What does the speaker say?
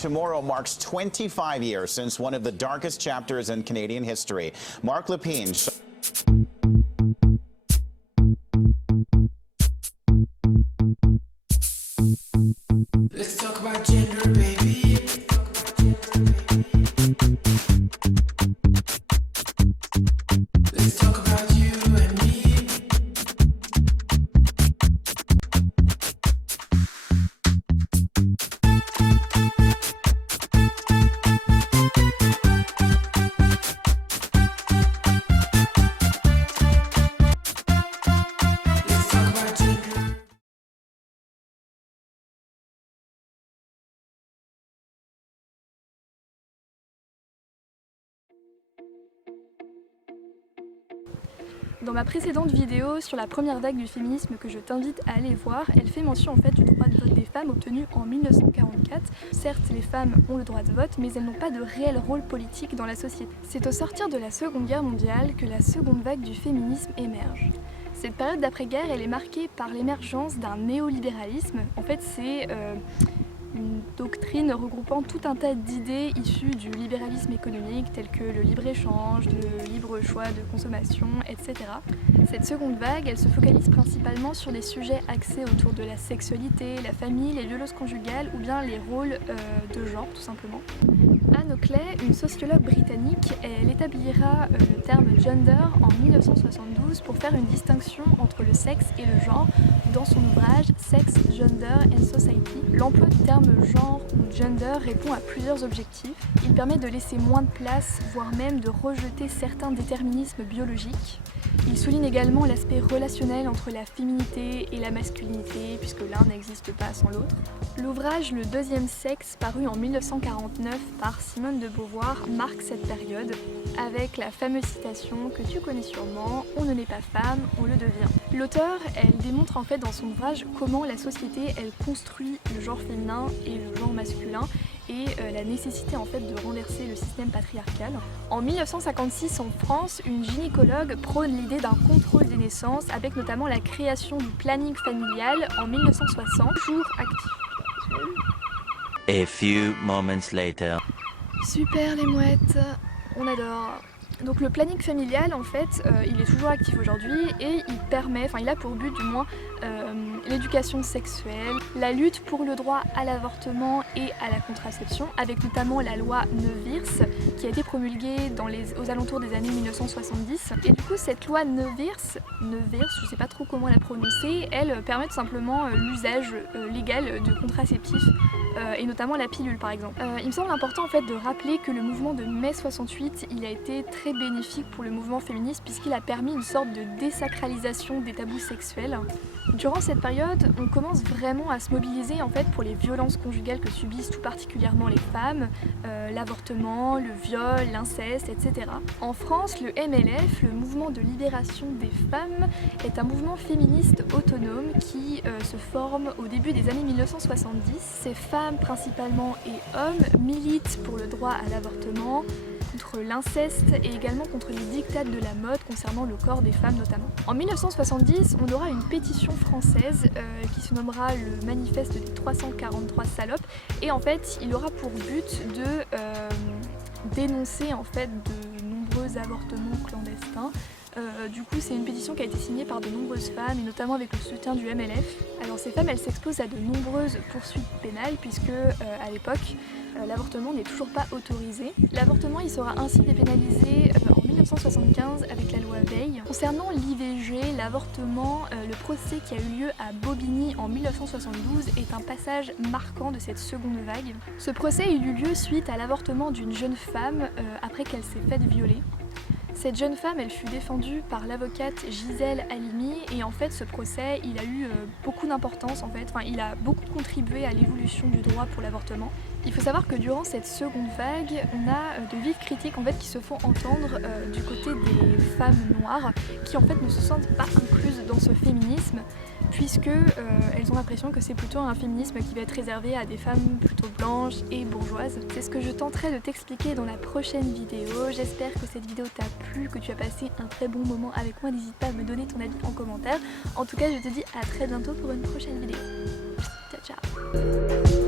Tomorrow marks 25 years since one of the darkest chapters in Canadian history. Marc Lépine. Let's talk about gender, baby. Let's talk about you and me. Let's talk about gender. Dans ma précédente vidéo sur la première vague du féminisme que je t'invite à aller voir, elle fait mention en fait du droit de vote des femmes obtenu en 1944. Certes, les femmes ont le droit de vote, mais elles n'ont pas de réel rôle politique dans la société. C'est au sortir de la Seconde Guerre mondiale que la seconde vague du féminisme émerge. Cette période d'après-guerre, elle est marquée par l'émergence d'un néolibéralisme. En fait, c'est une doctrine regroupant tout un tas d'idées issues du libéralisme économique telles que le libre-échange, le libre choix de consommation, etc. Cette seconde vague, elle se focalise principalement sur des sujets axés autour de la sexualité, la famille, les violences conjugales ou bien les rôles de genre tout simplement. Anne Oakley, une sociologue britannique, elle établira le terme gender en 1972 pour faire une distinction entre le sexe et le genre dans son ouvrage Sex, Gender and Society. L'emploi du terme genre ou gender répond à plusieurs objectifs. Il permet de laisser moins de place, voire même de rejeter certains déterminismes biologiques. Il souligne également l'aspect relationnel entre la féminité et la masculinité, puisque l'un n'existe pas sans l'autre. L'ouvrage Le deuxième sexe, paru en 1949 par Simone de Beauvoir, marque cette période, avec la fameuse citation que tu connais sûrement, « On ne naît pas femme, on le devient ». L'auteur, elle démontre en fait dans son ouvrage comment la société, elle construit le genre féminin et le genre masculin, et la nécessité en fait de renverser le système patriarcal. En 1956 en France, une gynécologue prône l'idée d'un contrôle des naissances avec notamment la création du planning familial en 1960, toujours actif. A few moments later. Super les mouettes, on adore. Donc le planning familial en fait, il est toujours actif aujourd'hui et il permet, il a pour but du moins l'éducation sexuelle, la lutte pour le droit à l'avortement et à la contraception, avec notamment la loi Neuwirth qui a été promulguée aux alentours des années 1970. Et du coup cette loi Neuwirth, je sais pas trop comment la prononcer, elle permet tout simplement l'usage légal de contraceptifs et notamment la pilule par exemple. Il me semble important en fait de rappeler que le mouvement de mai 68, il a été très bénéfique pour le mouvement féministe puisqu'il a permis une sorte de désacralisation des tabous sexuels. Durant cette période, on commence vraiment à se mobiliser en fait pour les violences conjugales que subissent tout particulièrement les femmes, l'avortement, le viol, l'inceste, etc. En France, le MLF, le mouvement de libération des femmes, est un mouvement féministe autonome qui se forme au début des années 1970. Ces femmes, principalement et hommes, militent pour le droit à l'avortement, contre l'inceste et également contre les dictates de la mode concernant le corps des femmes notamment. En 1970, on aura une pétition française qui se nommera le manifeste des 343 salopes et en fait il aura pour but de dénoncer en fait de nombreux avortements clandestins. Du coup c'est une pétition qui a été signée par de nombreuses femmes et notamment avec le soutien du MLF. Alors ces femmes elles s'exposent à de nombreuses poursuites pénales puisque à l'époque l'avortement n'est toujours pas autorisé. L'avortement il sera ainsi dépénalisé en 1975 avec la loi Veil. Concernant l'IVG, l'avortement, le procès qui a eu lieu à Bobigny en 1972 est un passage marquant de cette seconde vague. Ce procès il eut lieu suite à l'avortement d'une jeune femme après qu'elle s'est faite violer. Cette jeune femme, elle fut défendue par l'avocate Gisèle Halimi et en fait ce procès, il a eu beaucoup d'importance en fait, il a beaucoup contribué à l'évolution du droit pour l'avortement. Il faut savoir que durant cette seconde vague, on a de vives critiques en fait qui se font entendre du côté des femmes noires qui en fait ne se sentent pas incluses dans ce féminisme puisque elles ont l'impression que c'est plutôt un féminisme qui va être réservé à des femmes plutôt blanches et bourgeoises. C'est ce que je tenterai de t'expliquer dans la prochaine vidéo. J'espère que cette vidéo t'a plu, que tu as passé un très bon moment avec moi. N'hésite pas à me donner ton avis en commentaire. En tout cas, je te dis à très bientôt pour une prochaine vidéo. Ciao ciao.